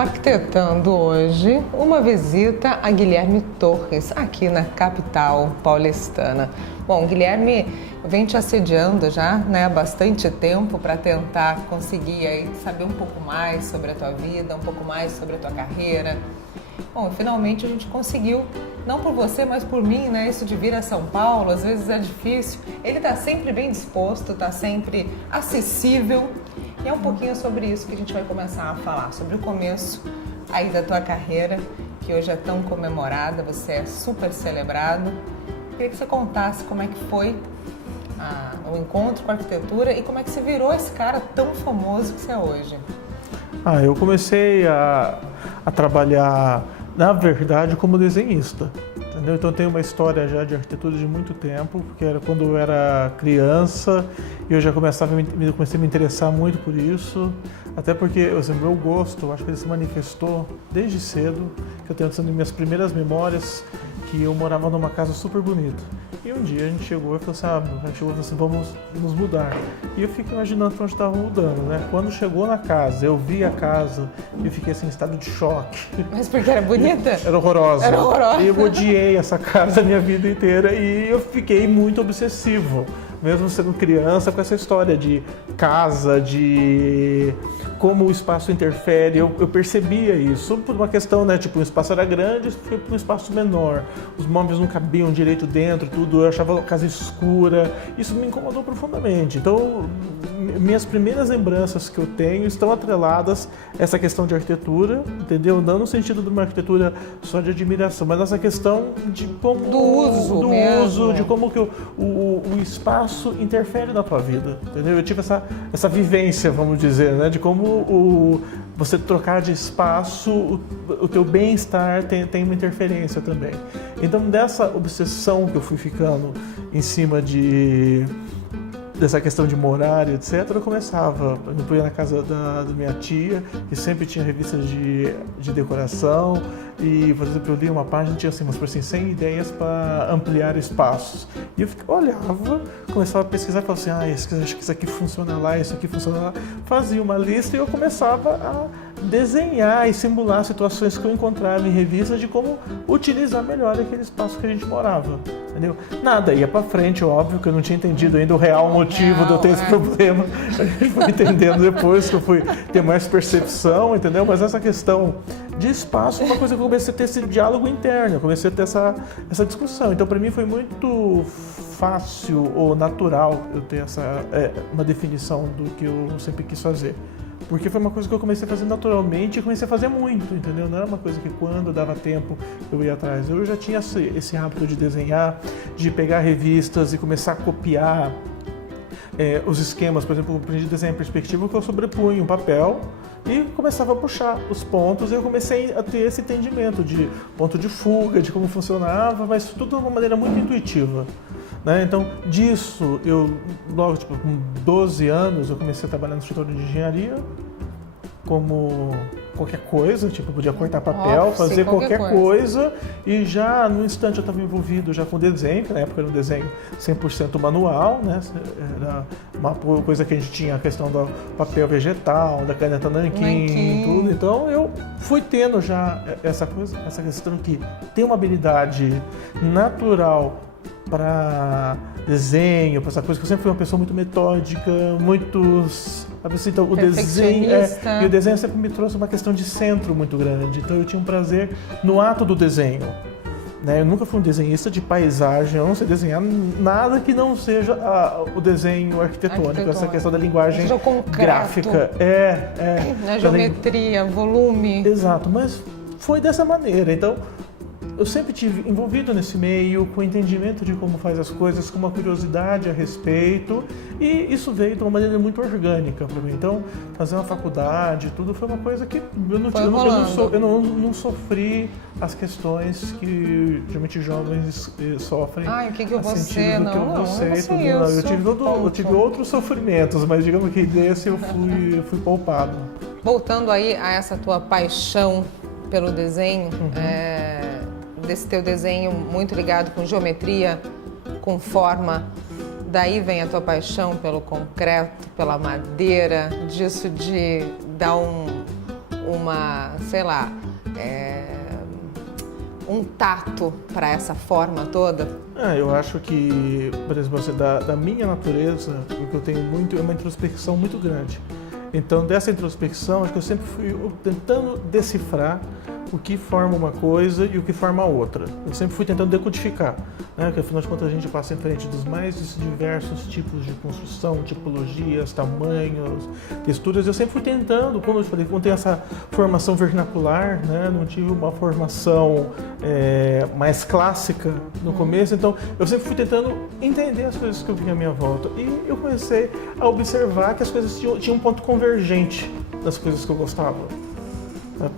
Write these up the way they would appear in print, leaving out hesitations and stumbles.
No Arquitetando hoje, uma visita a Guilherme Torres, aqui na capital paulistana. Bom, Guilherme, eu venho te assediando já, há bastante tempo para tentar conseguir aí saber um pouco mais sobre a tua vida, um pouco mais sobre a tua carreira. Bom, finalmente a gente conseguiu, não por você, mas por mim, isso de vir a São Paulo, às vezes é difícil. Ele está sempre bem disposto, está sempre acessível. E é um pouquinho sobre isso que a gente vai começar a falar, sobre o começo aí da tua carreira, que hoje é tão comemorada, você é super celebrado. Queria que você contasse como é que foi o encontro com a arquitetura e como é que você virou esse cara tão famoso que você é hoje. Eu comecei a trabalhar, na verdade, como desenhista. Entendeu? Então, eu tenho uma história já de arquitetura de muito tempo, porque era quando eu era criança e eu já comecei a me interessar muito por isso, até porque o meu gosto, acho que ele se manifestou desde cedo, que eu tenho das minhas primeiras memórias, que eu morava numa casa super bonita. E um dia a gente chegou e falou assim, vamos nos mudar. E eu fiquei imaginando para onde estava mudando, Quando chegou na casa, eu vi a casa e eu fiquei assim, em estado de choque. Mas porque era bonita? Era horrorosa. Era horrorosa. E eu odiei essa casa a minha vida inteira e eu fiquei muito obsessivo, mesmo sendo criança, com essa história de casa, de como o espaço interfere. Eu percebia isso por uma questão, o espaço era grande, foi para um espaço menor. Os móveis não cabiam direito dentro, tudo, eu achava a casa escura. Isso me incomodou profundamente. Então, minhas primeiras lembranças que eu tenho estão atreladas a essa questão de arquitetura, entendeu? Não no sentido de uma arquitetura só de admiração, mas essa questão de como... Do uso, de como que o espaço interfere na tua vida, entendeu? Eu tive essa vivência, vamos dizer, de como você trocar de espaço, o teu bem-estar tem uma interferência também. Então, dessa obsessão que eu fui ficando em cima dessa questão de morar e etc., eu começava. Eu ia na casa da minha tia, que sempre tinha revistas de decoração, e, por exemplo, eu li uma página, tinha assim, 100 ideias para ampliar espaços. E eu olhava, começava a pesquisar e falava assim, acho que isso aqui funciona lá, isso aqui funciona lá. Fazia uma lista e eu começava a desenhar e simular situações que eu encontrava em revistas de como utilizar melhor aquele espaço que a gente morava, entendeu? Nada, ia pra frente, óbvio que eu não tinha entendido ainda o real motivo de eu ter esse problema. A gente foi entendendo depois que eu fui ter mais percepção, entendeu? Mas essa questão de espaço é uma coisa que eu comecei a ter esse diálogo interno, eu comecei a ter essa discussão. Então, para mim foi muito fácil ou natural eu ter uma definição do que eu sempre quis fazer. Porque foi uma coisa que eu comecei a fazer naturalmente e comecei a fazer muito, entendeu? Não era uma coisa que quando dava tempo eu ia atrás. Eu já tinha esse hábito de desenhar, de pegar revistas e começar a copiar os esquemas. Por exemplo, eu aprendi a desenhar em perspectiva, que eu sobrepunha um papel e começava a puxar os pontos, e eu comecei a ter esse entendimento de ponto de fuga, de como funcionava, mas tudo de uma maneira muito intuitiva. Então, disso, eu logo com 12 anos, eu comecei a trabalhar no escritório de engenharia, como qualquer coisa, podia cortar papel, fazer qualquer coisa, e já no instante eu estava envolvido já com desenho, que na época era um desenho 100% manual, era uma coisa que a gente tinha a questão do papel vegetal, da caneta nanquim, tudo, então eu fui tendo já essa questão que tem uma habilidade natural para desenho, para essa coisa, que eu sempre fui uma pessoa muito metódica, então, o desenho sempre me trouxe uma questão de centro muito grande, então eu tinha um prazer no ato do desenho. Eu nunca fui um desenhista de paisagem, eu não sei desenhar nada que não seja o desenho arquitetônico, essa questão da linguagem gráfica. Na geometria, volume. Exato, mas foi dessa maneira, então eu sempre tive envolvido nesse meio, com o entendimento de como faz as coisas, com uma curiosidade a respeito, e isso veio de uma maneira muito orgânica para mim. Então, fazer uma faculdade, tudo foi uma coisa que eu não sofri as questões que geralmente jovens sofrem. O que você não? Eu tive outros sofrimentos, mas digamos que desse eu fui poupado. Voltando aí a essa tua paixão pelo desenho, desse teu desenho muito ligado com geometria, com forma, daí vem a tua paixão pelo concreto, pela madeira, disso de dar sei lá, um tato para essa forma toda? Eu acho que, por exemplo, assim, da minha natureza, o que eu tenho muito é uma introspecção muito grande. Então, dessa introspecção, acho que eu sempre fui tentando decifrar o que forma uma coisa e o que forma a outra. Eu sempre fui tentando decodificar, né? Porque afinal de contas a gente passa em frente dos mais diversos tipos de construção, tipologias, tamanhos, texturas. Eu sempre fui tentando, como eu falei, não tenho essa formação vernacular, né? Não tive uma formação mais clássica no começo, então eu sempre fui tentando entender as coisas que eu vi à minha volta. E eu comecei a observar que as coisas tinham um ponto convergente das coisas que eu gostava.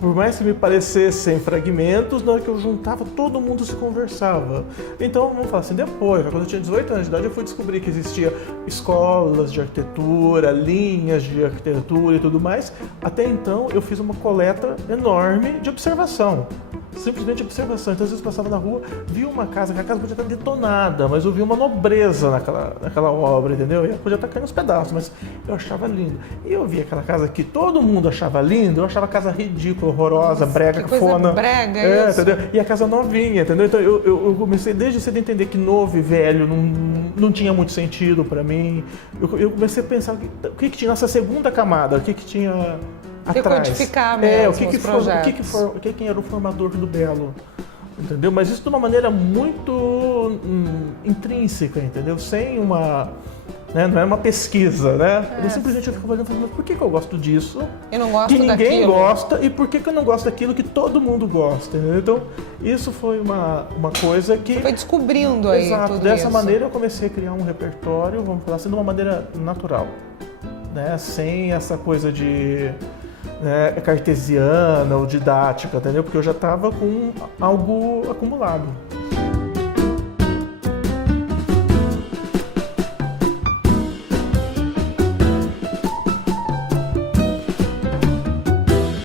Por mais que me parecessem fragmentos, na hora que eu juntava, todo mundo se conversava. Então, vamos falar assim, depois, quando eu tinha 18 anos de idade, eu fui descobrir que existia escolas de arquitetura, linhas de arquitetura e tudo mais. Até então, eu fiz uma coleta enorme de observação. Simplesmente observação. Então, às vezes eu passava na rua, via uma casa, que a casa podia estar detonada, mas eu via uma nobreza naquela obra, entendeu? E ela podia estar caindo nos pedaços, mas eu achava lindo. E eu via aquela casa que todo mundo achava linda, eu achava a casa ridícula, horrorosa, brega, cafona. Brega, isso. Entendeu? E a casa novinha, entendeu? Então eu comecei desde cedo a entender que novo e velho não tinha muito sentido para mim. Eu comecei a pensar o que tinha nessa segunda camada, o que tinha atrás. Decodificar mesmo quem era o formador do belo, entendeu? Mas isso de uma maneira muito intrínseca, entendeu? Sem uma... Né? Não é uma pesquisa, né? Eu simplesmente ficava olhando e falando, por que eu gosto disso? Eu não gosto que ninguém daquilo. gosta, e por que eu não gosto daquilo que todo mundo gosta, entendeu? Então, isso foi uma coisa que... Você foi descobrindo aí. Exato, tudo dessa isso. maneira eu comecei a criar um repertório, vamos falar assim, de uma maneira natural, né? Sem essa coisa de... cartesiana ou didática, entendeu? Porque eu já estava com algo acumulado.